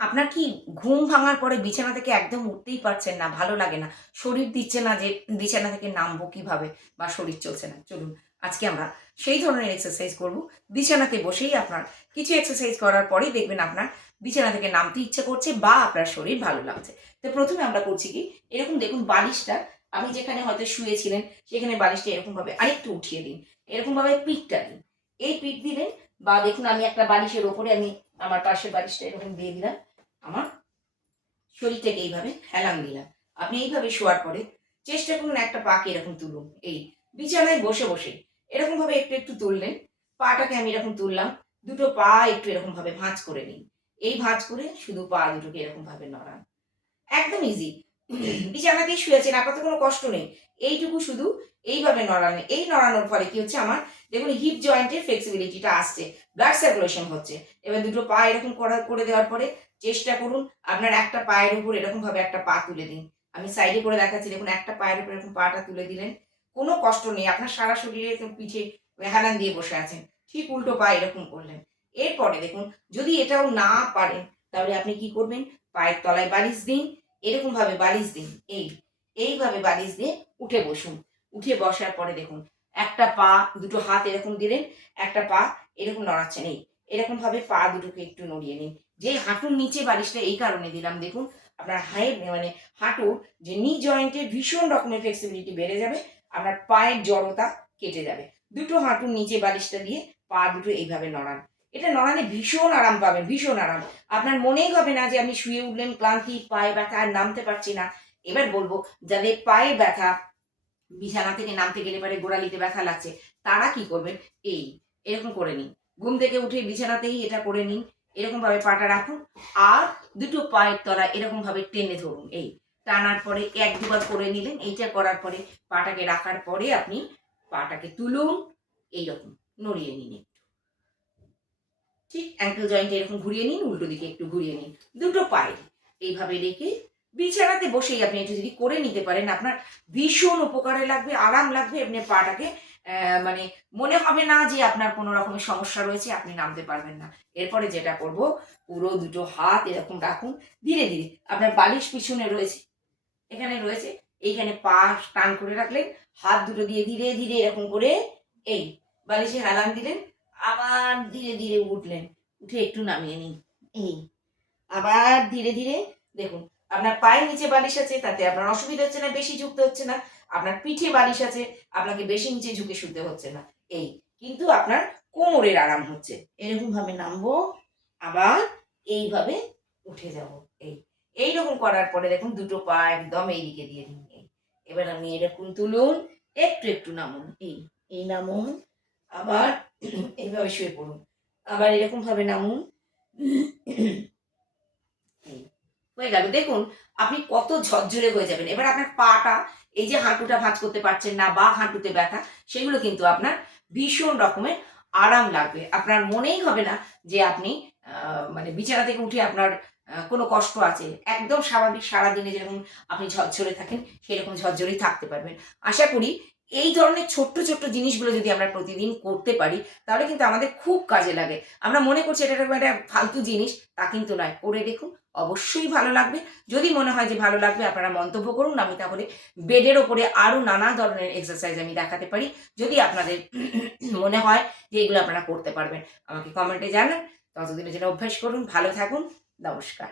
আপনার কি ঘুম ভাঙার পরে বিছানা থেকে একদম উঠতেই পারছেন না, ভালো লাগে না, শরীর দিচ্ছে না যে বিছানা থেকে নামবো কিভাবে বা শরীর চলছে না? চলুন আজকে আমরা সেই ধরনের এক্সারসাইজ করব। বিছানাতে বসেই আপনার কিছু এক্সারসাইজ করার পরেই দেখবেন আপনার বিছানা থেকে নামতে ইচ্ছে করছে বা আপনার শরীর ভালো লাগছে। তো প্রথমে আমরা করছি কি, এরকম দেখুন বালিশটা আপনি যেখানে হয়তো শুয়েছিলেন সেখানে বালিশটা এরকমভাবে আরেকটু উঠিয়ে দিন, এরকমভাবে পিঠটা দিন। এই পিঠ দিলেন বা দেখুন আমি একটা বালিশের ওপরে আমি আমার পাশের বালিশটা এরকম দিয়ে দিলাম, আমার শরীরটাকে এইভাবে হেলান দিলাম। আপনি এইভাবে শোয়ার পরে চেষ্টা করুন একটা পাকে এরকম তুলুন। এই বিছানায় বসে বসে এরকম ভাবে একটু একটু তুললেন, পাটাকে আমি এরকম তুললাম, দুটো পা একটু এরকম ভাবে ভাঁজ করে নিন। এই ভাঁজ করে শুধু পা দুটোকে এরকম ভাবে নড়ান, একদম ইজি। বিছানাতেই শুয়েছেন, আপাতত কোনো কষ্ট নেই। এইটুকু শুধু এইভাবে নড়ালেন। এই নড়ানোর ফলে কি হচ্ছে, আমার দেখুন হিপ জয়েন্টের ফ্লেক্সিবিলিটিটা আসছে, ব্লাড সার্কুলেশন হচ্ছে। এবার দুটো পা এরকম করে দেওয়ার পরে চেষ্টা করুন আপনার একটা পায়ের উপর এরকম ভাবে একটা পা তুলে দিন। আমি সাইডে করে দেখাচ্ছি, দেখুন একটা পায়ের উপর এরকম পাটা তুলে দিলেন। কোনো কষ্ট নেই, আপনার সারা শরীরে একদম পিঠে হেলান দিয়ে বসে আছেন। ঠিক উল্টো পা এরকম করলেন। এরপরে দেখুন যদি এটাও না পারেন তাহলে আপনি কি করবেন, পায়ের তলায় বালিশ দিন, এরকম ভাবে বালিশ দিন। এইভাবে বালিশ দিয়ে উঠে বসুন। উঠে বসার পরে দেখুন একটা পা, দুটো হাত এরকম দিলেন, একটা পা এরকম নড়াচ্ছেন। এরকম ভাবে পা দুটোকে একটু নড়িয়ে নিন। যে হাঁটুর নিচে বালিশটা এই কারণে দিলাম, দেখুন আপনার মানে হাঁটুর যে নি জয়েন্টের ভীষণ রকমের ফ্লেক্সিবিলিটি বেড়ে যাবে, আপনার পায়ের জড়তা কেটে যাবে। দুটো হাঁটুর নিচে বালিশটা দিয়ে পা দুটো এইভাবে নড়ান। এটা নড়ালে ভীষণ আরাম পাবেন, ভীষণ আরাম। আপনার মনেই হবে না যে আপনি শুয়ে উঠলেন, ক্লান্তি, পায়ে ব্যথা, আর নামতে পারছি না। এবার বলবো যাদের পায়ে ব্যথা, বিছানা থেকে নামতে গেলে পরে গোড়ালিতে ব্যথা লাগছে, তারা কি করবেন, এরকম করে নিন। ঘুম থেকে উঠে বিছানাতেই এটা করে নিন। এরকম ভাবে পাটা রাখুন আর দুটো পায়ের তলা এরকম ভাবে টেনে ধরুন। টানার পরে এক দুবার করে নিলেন। এইটা করার পরে পাটাকে রাখার পরে আপনি পাটাকে তুলুন, এইরকম নড়িয়ে নিন একটু। ঠিক অ্যাঙ্কেল জয়েন্টে এরকম ঘুরিয়ে নিন, উল্টো দিকে একটু ঘুরিয়ে নিন। দুটো পায়ে এইভাবে রেখে বিছানাতে বসেই আপনি এটা যদি করে নিতে পারেন, আপনার ভীষণ উপকারে লাগবে, আরাম লাগবে। আপনি পাটাকে মানে মনে হবে না যে আপনার কোনো রকমের সমস্যা রয়েছে, আপনি নামতে পারবেন না। এরপরে যেটা করব, পুরো দুটো হাত এরকম রাখুন, ধীরে ধীরে আপনার বালিশ পিছনে রয়েছে, এখানে রয়েছে, এইখানে পা টান করে রাখলেন, হাত দুটো দিয়ে ধীরে ধীরে এরকম করে এই বালিশে হেলান দিলেন, আবার ধীরে ধীরে উঠলেন, উঠে একটু নামিয়ে নিন। এই আবার ধীরে ধীরে দেখুন আপনার পায়ের নিচে বালিশ আছে, তাতে আপনার অসুবিধা হচ্ছে না, বেশি ঝুঁকতে হচ্ছে না। আপনার পিঠে বালিশ আছে, আপনাকে বেশি নিচে ঝুঁকে শুতে হচ্ছে না। কিন্তু আপনার কোমরের আরাম হচ্ছে। এরকম ভাবে নামবো, আবার এইভাবে উঠে যাব। এইরকম করার পরে দেখুন দুটো পা একদম এইদিকে দিয়ে দিন। এবার আপনি এরকম তুলুন, একটু একটু নামুন। এই নামুন, আবার এইভাবে শুয়ে পড়ুন, আবার এরকম ভাবে নামুন। হয়ে গেল। দেখুন আপনি কত ঝরঝরে হয়ে যাবেন। এবার আপনার পাটা, এই যে হাঁটুটা ভাঁজ করতে পারছেন না বা হাঁটুতে ব্যথা, সেগুলো কিন্তু আপনার ভীষণ রকমের আরাম লাগবে। আপনার মনেই হবে না যে আপনি মানে বিছানা থেকে উঠে আপনার কোনো কষ্ট আছে। একদম স্বাভাবিক সারাদিনে যেরকম আপনি ঝরঝরে থাকেন, সেরকম ঝরঝরেই থাকতে পারবেন। আশা করি এই ধরনের ছোট্ট ছোট্ট জিনিসগুলো যদি আমরা প্রতিদিন করতে পারি, তাহলে কিন্তু আমাদের খুব কাজে লাগে। আমরা মনে করছি এটা একটা ফালতু জিনিস, তা কিন্তু নয়। করে দেখুন, অবশ্যই ভালো লাগবে। যদি মনে হয় যে ভালো লাগবে, আপনারা মন্তব্য করুন। আমি তাহলে বেডের ওপরে আরো নানা ধরনের এক্সারসাইজ আমি দেখাতে পারি। যদি আপনাদের মনে হয় যে এগুলো আপনারা করতে পারবেন, আমাকে কমেন্টে জানান। ততদিনের জন্য অভ্যাস করুন, ভালো থাকুন। নমস্কার।